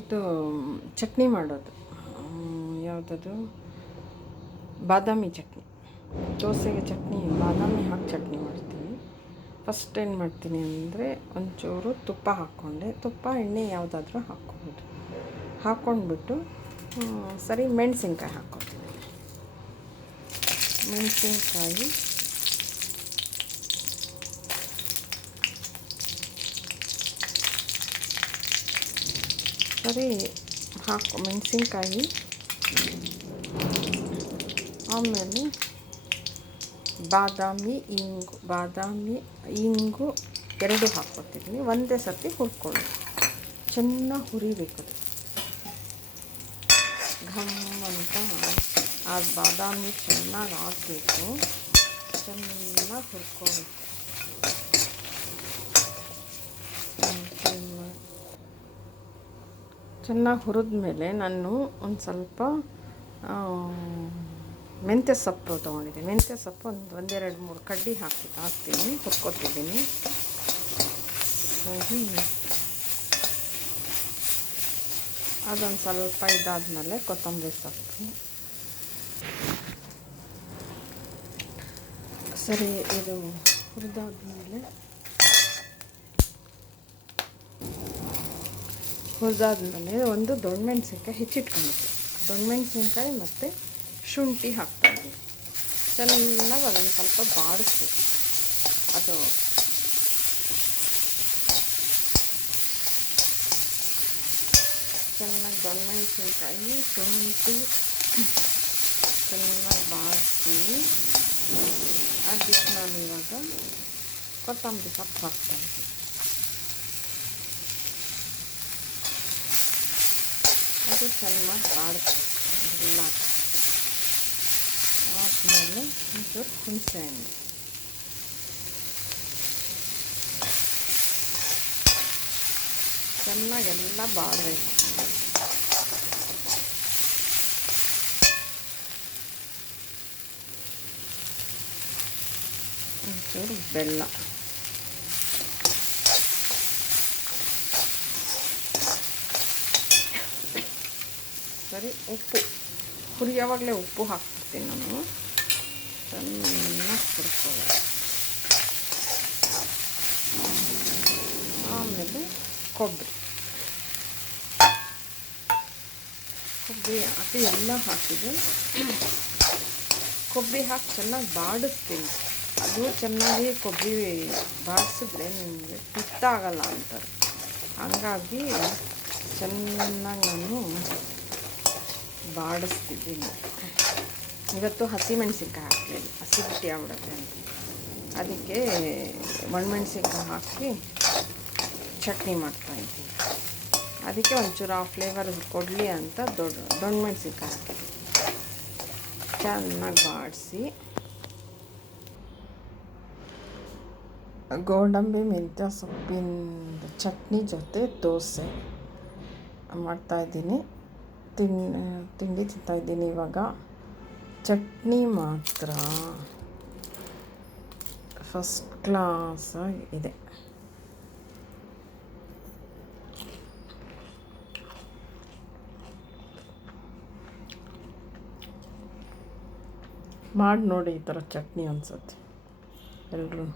ಇದು ಚಟ್ನಿ ಮಾಡೋದು ಯಾವುದದು ಬಾದಾಮಿ ಚಟ್ನಿ. ದೋಸೆಗೆ ಚಟ್ನಿ ಬಾದಾಮಿ ಹಾಕಿ ಚಟ್ನಿ ಮಾಡ್ತೀನಿ. ಫಸ್ಟ್ ಏನು ಮಾಡ್ತೀನಿ ಅಂದರೆ ಒಂಚೂರು ತುಪ್ಪ ಹಾಕ್ಕೊಂಡೆ, ತುಪ್ಪ ಎಣ್ಣೆ ಯಾವುದಾದ್ರೂ ಹಾಕ್ಕೊಬೋದು. ಹಾಕ್ಕೊಂಡ್ಬಿಟ್ಟು ಸರಿ ಮೆಣಸಿನ್ಕಾಯಿ ಹಾಕ್ಕೊತೀನಿ. ಮೆಣಸಿನ್ಕಾಯಿ ಸರಿ ಮೆಣಸಿನ್ಕಾಯಿ ಆಮೇಲೆ ಬಾದಾಮಿ ಇಂಗು ಎರಡು ಹಾಕ್ಕೊತಿದ್ದೀನಿ. ಒಂದೇ ಸರ್ತಿ ಹುರ್ಕೊಳ್ಳಿ, ಚೆನ್ನಾಗಿ ಹುರಿಬೇಕು. ಘಮ್ ಅಂತ ಆ ಬಾದಾಮಿ ಚೆನ್ನಾಗಿ ಹಾಕಬೇಕು, ಚೆನ್ನಾಗಿ ಹುರ್ಕೋಬೇಕು. ಚೆನ್ನಾಗಿ ಹುರಿದ್ಮೇಲೆ ನಾನು ಒಂದು ಸ್ವಲ್ಪ ಮೆಂತ್ಯ ಸೊಪ್ಪು ತೊಗೊಂಡಿದ್ದೀನಿ. ಮೆಂತ್ಯ ಸೊಪ್ಪು ಒಂದೆರಡು ಮೂರು ಕಡ್ಡಿ ಹಾಕ್ತೀನಿ, ಹುರ್ಕೊತಿದ್ದೀನಿ. ಸರಿ, ಅದೊಂದು ಸ್ವಲ್ಪ ಇದಾದಮೇಲೆ ಕೊತ್ತಂಬರಿ ಸೊಪ್ಪು. ಸರಿ, ಇದು ಹುರಿದಾದ್ಮೇಲೆ ಒಂದು ದೊಣ್ಣೆ ಮೆಣಸಿನ್ಕಾಯಿ ಹೆಚ್ಚಿಟ್ಕೊಂಡಿದ್ದೆ. ದೊಣ್ಣೆ ಮೆಣಸಿನ್ಕಾಯಿ ಮತ್ತು ಶುಂಠಿ ಹಾಕ್ತಾಯಿದ್ದೀನಿ. ಚೆನ್ನಾಗಿ ಅದೊಂದು ಸ್ವಲ್ಪ ಬಾಡಿಸ್ಬೇಕು. ಅದು ಚೆನ್ನಾಗಿ ದೊಣ್ಣೆ ಮೆಣಸಿನ್ಕಾಯಿ ಶುಂಠಿ ಚೆನ್ನಾಗಿ ಬಾಡಿಸಿ ಅದಕ್ಕೆ ನಾನು ಇವಾಗ ಕೊತ್ತಂಬರಿ ಸೊಪ್ಪು ಹಾಕ್ತಾಯಿದ್ದೀನಿ. ಅದು ಚೆನ್ನಾಗಿ ಬಾಡಿಸ್ಬೇಕು. ಎಲ್ಲ ಆದಮೇಲೆ ಒಂಚೂರು ಹುಣಸೆಹಣ್ಣು ಚೆನ್ನಾಗೆಲ್ಲ ಬಾಡಬೇಕು. ಒಂಚೂರು ಬೆಲ್ಲ, ಸರಿ ಉಪ್ಪು, ಹುರಿಯೋವಾಗಲೇ ಉಪ್ಪು ಹಾಕ್ಬಿಡ್ತೀನಿ ನಾನು. ಚೆನ್ನಾಗಿ ಹುರ್ಕೊಳ್ಳೋದು. ಆಮೇಲೆ ಕೊಬ್ಬರಿ ಹಾಕಿ ಎಲ್ಲ ಹಾಕಿದೆ. ಕೊಬ್ಬರಿ ಹಾಕಿ ಚೆನ್ನಾಗಿ ಬಾಡಿಸ್ತೀನಿ. ಅದು ಚೆನ್ನಾಗಿ ಕೊಬ್ಬರಿ ಬಾಡಿಸಿದ್ರೆ ನಿಮಗೆ ಪಿತ್ತಾಗಲ್ಲ ಅಂತಾರೆ. ಹಂಗಾಗಿ ಚೆನ್ನಾಗಿ ನಾನು ಬಾಡಿಸ್ತಿದ್ದೀನಿ. ಇವತ್ತು ಹಸಿಮೆಣಸಿನ್ಕಾಯಿ ಹಾಕ್ತೀನಿ, ಅಸಿಡಿಟಿ ಆಗ್ಬಿಡುತ್ತೆ ಅಂತ. ಅದಕ್ಕೆ ಒಣಮೆಣ್ಸಿನ್ಕಾಯಿ ಹಾಕಿ ಚಟ್ನಿ ಮಾಡ್ತಾಯಿದ್ದೀನಿ. ಅದಕ್ಕೆ ಒಂಚೂರು ಆ ಫ್ಲೇವರ್ ಕೊಡಲಿ ಅಂತ ದೊಣ್ಣೆ ಮೆಣಸಿನ್ಕಾಯಿ ಹಾಕಿದ್ದೀನಿ. ಚೆನ್ನಾಗಿ ಬಾಡಿಸಿ ಗೋಡಂಬಿ ಮೆಂತ್ಯ ಸೊಪ್ಪಿನ ಚಟ್ನಿ ಜೊತೆ ದೋಸೆ ಮಾಡ್ತಾಯಿದ್ದೀನಿ. ತಿಂಡಿ ತಿಂತಾಯಿದ್ದೀನಿ. ಇವಾಗ ಚಟ್ನಿ ಮಾತ್ರ ಫಸ್ಟ್ ಕ್ಲಾಸ್ ಇದೆ. ಮಾಡಿ ನೋಡಿ ಈ ಥರ ಚಟ್ನಿ ಅನ್ಸುತ್ತೆ ಎಲ್ಲರೂ.